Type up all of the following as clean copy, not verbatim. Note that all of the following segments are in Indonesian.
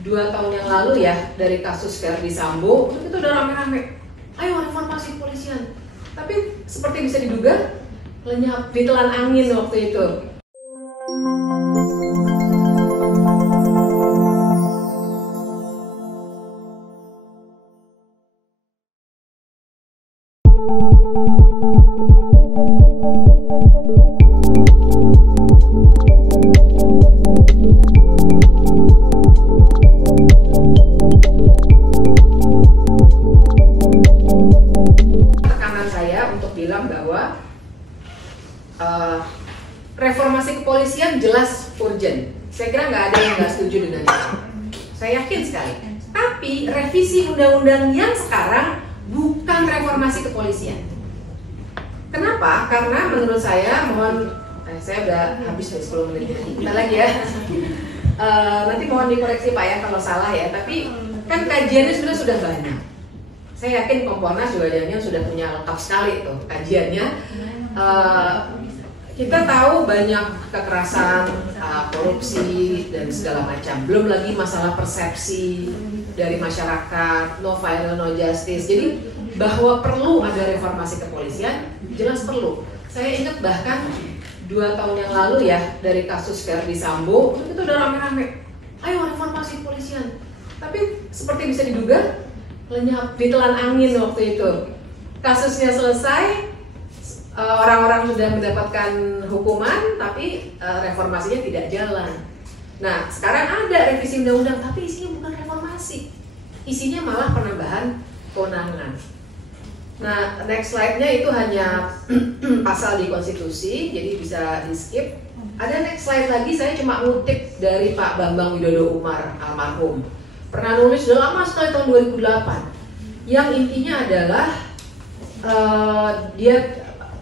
2 tahun yang lalu ya, dari kasus Verdi Sambo itu udah rame-rame, ayo reformasi kepolisian. Tapi seperti bisa diduga, lenyap ditelan angin waktu itu. Bahwa reformasi kepolisian jelas urgent. Saya kira nggak ada yang nggak setuju dengan itu. Saya yakin sekali. Tapi revisi undang-undang yang sekarang bukan reformasi kepolisian. Kenapa? Karena menurut saya, saya udah habis 10 menit lagi. Kita lagi ya. Nanti mohon dikoreksi Pak ya kalau salah ya. Tapi kan kajiannya sebenarnya sudah banyak. Saya yakin Kompolnas juga sudah punya lengkap sekali tuh kajiannya. Kita tahu banyak kekerasan, korupsi dan segala macam. Belum lagi masalah persepsi dari masyarakat, no violence, no justice. Jadi bahwa perlu ada reformasi kepolisian, jelas perlu. Saya ingat bahkan 2 tahun yang lalu ya, dari kasus Verdi Sambo itu udah rame-rame, ayo reformasi kepolisian. Tapi seperti bisa diduga, lenyap ditelan angin waktu itu. Kasusnya selesai, orang-orang sudah mendapatkan hukuman, tapi reformasinya tidak jalan. Nah, sekarang ada revisi undang-undang, tapi isinya bukan reformasi, isinya malah penambahan kewenangan. Nah, next slide-nya itu hanya pasal di konstitusi, jadi bisa di skip. Ada next slide lagi, saya cuma ngutip dari Pak Bambang Widodo Umar almarhum. Pernah nulis sudah lama sekali tahun 2008. Yang intinya adalah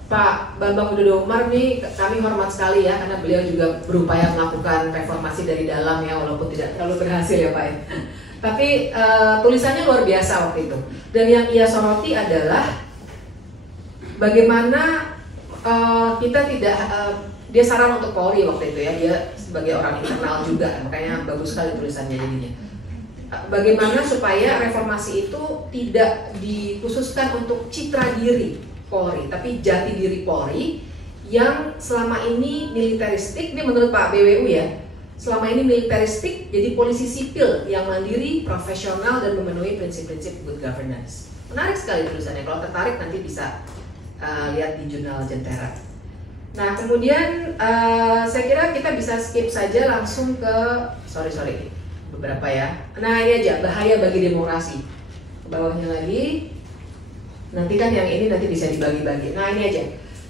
Pak Bambang Widodo Umar nih kami hormat sekali ya, karena beliau juga berupaya melakukan reformasi dari dalam ya, walaupun tidak terlalu berhasil ya Pak ya. Tapi tulisannya luar biasa waktu itu. Dan yang ia soroti adalah bagaimana kita tidak dia saran untuk Polri waktu itu ya, dia sebagai orang internal juga, makanya bagus sekali tulisannya jadinya. Bagaimana supaya reformasi itu tidak dikhususkan untuk citra diri Polri, tapi jati diri Polri yang selama ini militeristik. Ini menurut Pak BWU ya, selama ini militeristik, jadi polisi sipil yang mandiri, profesional dan memenuhi prinsip-prinsip good governance. Menarik sekali tulisannya, kalau tertarik nanti bisa lihat di jurnal Jentera. Nah kemudian saya kira kita bisa skip saja langsung ke beberapa ya. Nah ini aja, bahaya bagi demokrasi. Ke bawahnya lagi. Nanti kan yang ini nanti bisa dibagi-bagi. Nah ini aja,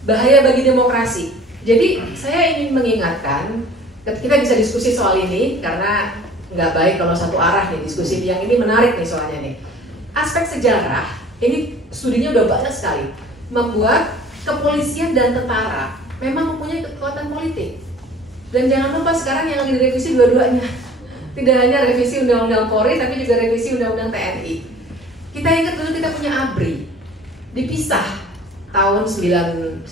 bahaya bagi demokrasi. Jadi saya ingin mengingatkan, kita bisa diskusi soal ini karena nggak baik kalau satu arah nih diskusi. Yang ini menarik nih soalnya nih. Aspek sejarah, ini studinya udah banyak sekali, membuat kepolisian dan tentara memang mempunyai kekuatan politik. Dan jangan lupa sekarang yang lagi direvisi dua-duanya. Tidak hanya revisi Undang-Undang Polri, tapi juga revisi Undang-Undang TNI. Kita ingat dulu kita punya ABRI, dipisah tahun 99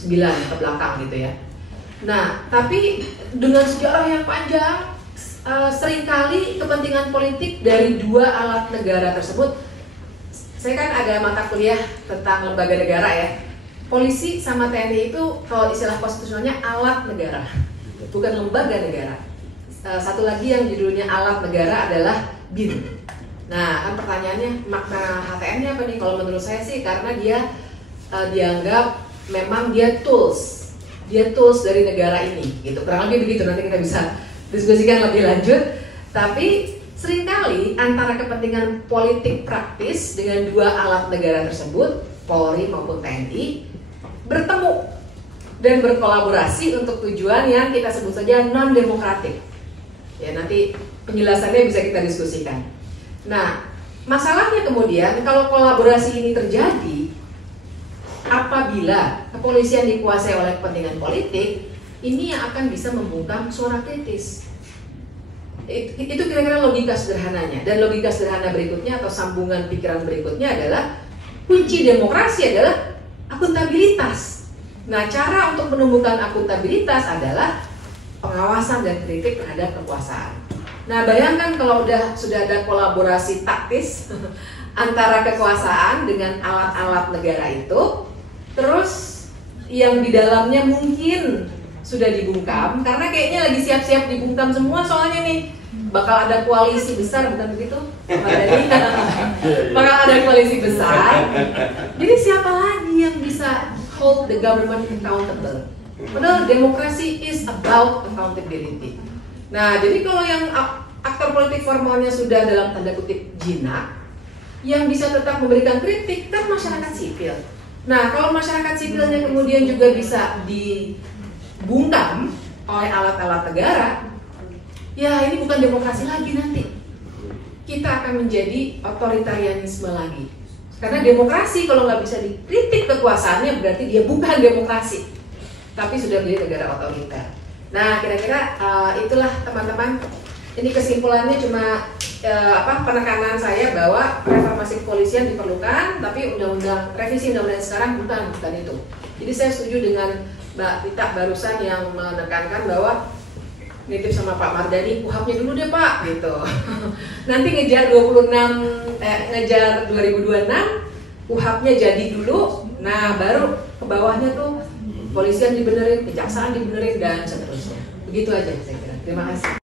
ke belakang gitu ya. Nah, tapi dengan sejarah yang panjang, seringkali kepentingan politik dari dua alat negara tersebut. Saya kan ada mata kuliah tentang lembaga negara ya. Polisi sama TNI itu kalau istilah konstitusionalnya alat negara, bukan lembaga negara. Satu lagi yang judulnya alat negara adalah BIN. Nah, kan pertanyaannya makna HTN-nya apa nih? Kalau menurut saya sih karena dia dianggap memang dia tools dari negara ini, gitu. Kurang lebih begitu. Nanti kita bisa diskusikan lebih lanjut. Tapi seringkali antara kepentingan politik praktis dengan dua alat negara tersebut, Polri maupun TNI, bertemu dan berkolaborasi untuk tujuan yang kita sebut saja non-demokratik. Ya nanti penjelasannya bisa kita diskusikan. Nah, masalahnya kemudian kalau kolaborasi ini terjadi apabila kepolisian dikuasai oleh kepentingan politik, ini yang akan bisa membungkam suara kritis. Itu kira-kira logika sederhananya. Dan logika sederhana berikutnya atau sambungan pikiran berikutnya adalah kunci demokrasi adalah akuntabilitas. Nah, cara untuk menumbuhkan akuntabilitas adalah pengawasan dan kritik terhadap kekuasaan. Nah, bayangkan kalau sudah ada kolaborasi taktis antara kekuasaan dengan alat-alat negara itu, terus yang di dalamnya mungkin sudah dibungkam, karena kayaknya lagi siap-siap dibungkam semua soalnya nih. Bakal ada koalisi besar, bukan begitu? Bakal ada koalisi besar. Jadi siapa lagi yang bisa hold the government accountable? Padahal demokrasi is about accountability. Nah, jadi kalau yang aktor politik formalnya sudah dalam tanda kutip jinak, yang bisa tetap memberikan kritik kan masyarakat sipil. Nah, kalau masyarakat sipilnya kemudian juga bisa dibungkam oleh alat-alat negara, ya ini bukan demokrasi lagi nanti. Kita akan menjadi otoritarianisme lagi. Karena demokrasi kalau nggak bisa dikritik kekuasaannya berarti dia bukan demokrasi, tapi sudah menjadi negara otoriter. Nah, kira-kira itulah teman-teman. Ini kesimpulannya cuma penekanan saya bahwa reformasi kepolisian diperlukan, tapi revisi undang-undang sekarang bukan itu. Jadi saya setuju dengan Mbak Tita barusan yang menekankan bahwa nitip sama Pak Mardhani, kuhapnya dulu deh Pak, gitu. Nanti ngejar 2026, kuhapnya jadi dulu, nah baru ke bawahnya tuh kepolisian dibenerin, kejaksaan dibenerin, dan seterusnya. Begitu aja saya kira. Terima kasih.